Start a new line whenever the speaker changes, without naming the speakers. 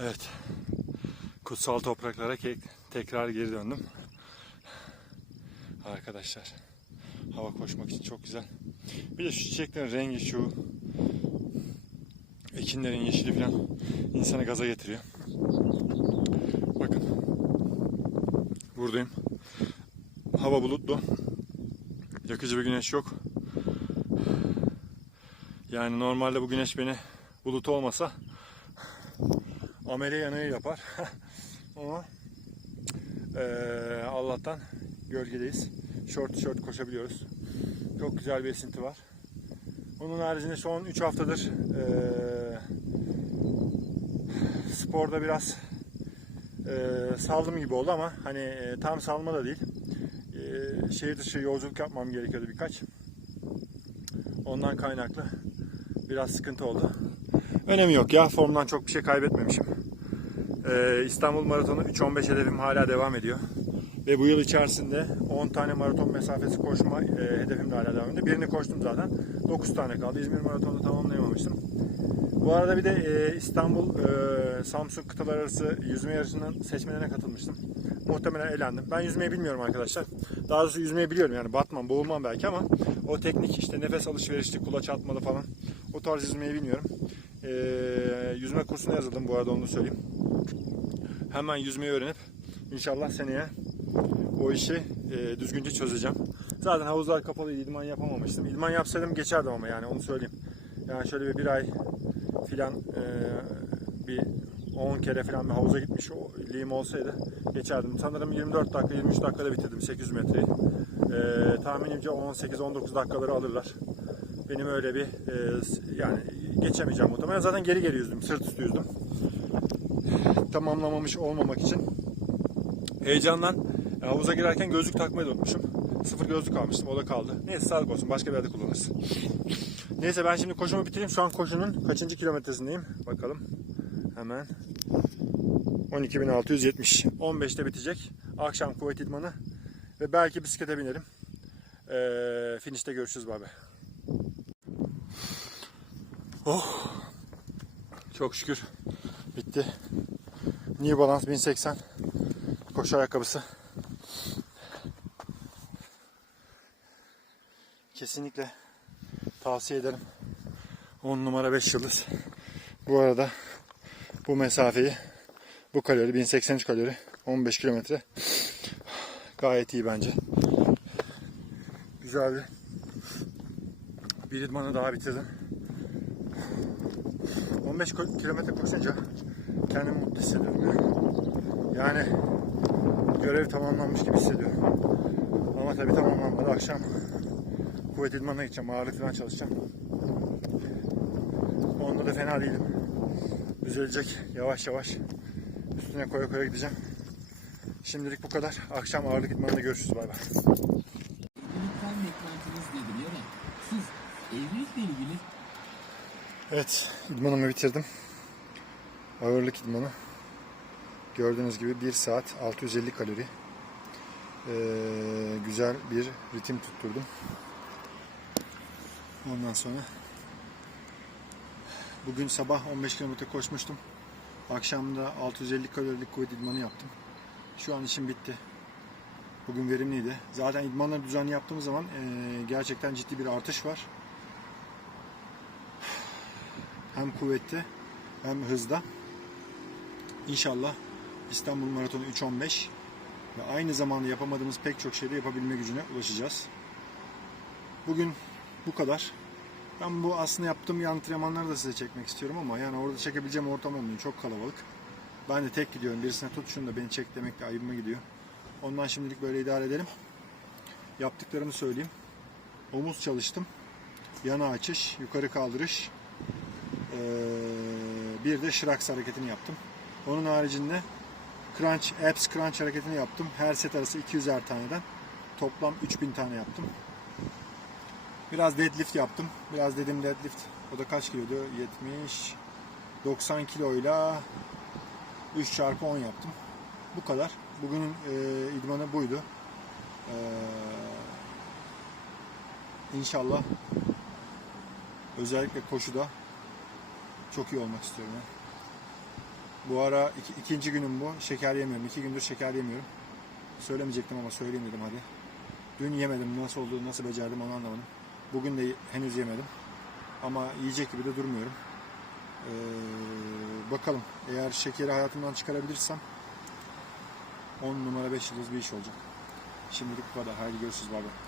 Evet. Kutsal topraklara tekrar geri döndüm. Arkadaşlar. Hava koşmak için çok güzel. Bir de şu çiçeklerin rengi şu ekinlerin yeşili falan insanı gaza getiriyor. Bakın. Buradayım. Hava bulutlu. Yakıcı bir güneş yok. Yani normalde bu güneş beni bulut olmasa amele yanığı yapar. Ama eee, Allah'tan gölgedeyiz. Short short koşabiliyoruz. Çok güzel bir esinti var. Onun haricinde son 3 haftadır eee, sporda biraz eee saldım gibi oldu ama hani eee, tam salma da değil. Eee şehir dışı yolculuk yapmam gerekiyordu birkaç. Ondan kaynaklı biraz sıkıntı oldu. Önemi yok ya. Formdan çok bir şey kaybetmemişim. Ee, İstanbul Maratonu 3.15 hedefim hala devam ediyor. Ve bu yıl içerisinde 10 tane maraton mesafesi koşma e, hedefim de hala devam ediyor. Birini koştum zaten. 9 tane kaldı. İzmir Maratonu'nu tamamlayamamıştım. Bu arada bir de e, İstanbul e, Samsun kıtalar arası yüzme yarışının seçmelerine katılmıştım. Muhtemelen elendim. Ben yüzmeyi bilmiyorum arkadaşlar. Daha doğrusu yüzmeyi biliyorum yani batmam, boğulmam belki ama o teknik işte nefes alışverişli, kulaç atmalı falan o tarz yüzmeyi bilmiyorum. E, yüzme kursuna yazıldım bu arada onu söyleyeyim. Hemen yüzmeyi öğrenip inşallah seneye o işi e, düzgünce çözeceğim. Zaten havuzlar kapalıydı, idman yapamamıştım. İdman yapsaydım geçerdim ama yani onu söyleyeyim. Yani şöyle bir, bir ay filan e, bir 10 kere filan bir havuza gitmiş o liğim olsaydı geçerdim. Sanırım 24 dakika 23 dakikada bitirdim 800 metreyi. E, tahminimce 18-19 dakikaları alırlar. Benim öyle bir e, yani geçemeyeceğim muhtemelen. Zaten geri geri yüzdüm, sırt üstü yüzdüm. Tamamlamamış olmamak için heyecandan e, havuza girerken gözlük takmayı da unutmuşum. Sıfır gözlük almıştım o da kaldı. Neyse sağlık olsun başka bir yerde kullanırız. Neyse ben şimdi koşumu bitireyim. Şu an koşunun kaçıncı kilometresindeyim? Bakalım. Hemen. 12.670. 15'te bitecek. Akşam kuvvet idmanı. Ve belki bisiklete binerim. Ee, finişte görüşürüz baba. Oh. Çok şükür. Bitti. New Balance 1080. Koşu ayakkabısı. Kesinlikle tavsiye ederim. 10 numara 5 yıldız. Bu arada bu mesafeyi bu kalori 1083 kalori 15 kilometre gayet iyi bence. Güzel bir bir idmanı daha bitirdim. 15 ko- kilometre koşunca kendimi mutlu hissediyorum. Yani. yani görev tamamlanmış gibi hissediyorum. Ama tabii tamamlanmadı. Akşam kuvvet idmanına gideceğim. Ağırlık falan çalışacağım. Onda da fena değilim. Düzelecek yavaş yavaş. Üstüne koya koya gideceğim. Şimdilik bu kadar. Akşam ağırlık idmanında görüşürüz. Bay bay. Evet, idmanımı bitirdim. Ağırlık idmanı. Gördüğünüz gibi 1 saat 650 kalori. Ee, güzel bir ritim tutturdum. Ondan sonra bugün sabah 15 kilometre koşmuştum. Akşam da 650 kalorilik kuvvet idmanı yaptım. Şu an işim bitti. Bugün verimliydi. Zaten idmanları düzenli yaptığımız zaman ee, gerçekten ciddi bir artış var. Hem kuvvette hem hızda. İnşallah İstanbul Maratonu 3.15 ve aynı zamanda yapamadığımız pek çok şeyde yapabilme gücüne ulaşacağız. Bugün bu kadar. Ben bu aslında yaptığım antrenmanları da size çekmek istiyorum ama yani orada çekebileceğim ortam olmuyor. Çok kalabalık. Ben de tek gidiyorum. Birisine tut şunu da beni çek demek de ayıbıma gidiyor. Ondan şimdilik böyle idare edelim. Yaptıklarımı söyleyeyim. Omuz çalıştım. Yana açış, yukarı kaldırış, bir de Shrax hareketini yaptım. Onun haricinde crunch, abs crunch hareketini yaptım. Her set arası 200'er taneden toplam 3000 tane yaptım. Biraz deadlift yaptım. Biraz dedim deadlift. O da kaç kiloydu? 70 90 kiloyla 3 çarpı 10 yaptım. Bu kadar. Bugünün e, idmanı buydu. E, inşallah özellikle koşuda çok iyi olmak istiyorum. ya. Bu ara iki- ikinci günüm bu. Şeker yemiyorum. İki gündür şeker yemiyorum. Söylemeyecektim ama söyleyeyim dedim hadi. Dün yemedim. Nasıl oldu, nasıl becerdim onu anlamadım. Bugün de henüz yemedim. Ama yiyecek gibi de durmuyorum. Ee, bakalım. Eğer şekeri hayatımdan çıkarabilirsem 10 numara 5 yıldız bir iş olacak. Şimdilik bu kadar. Haydi görüşürüz. Bay bay.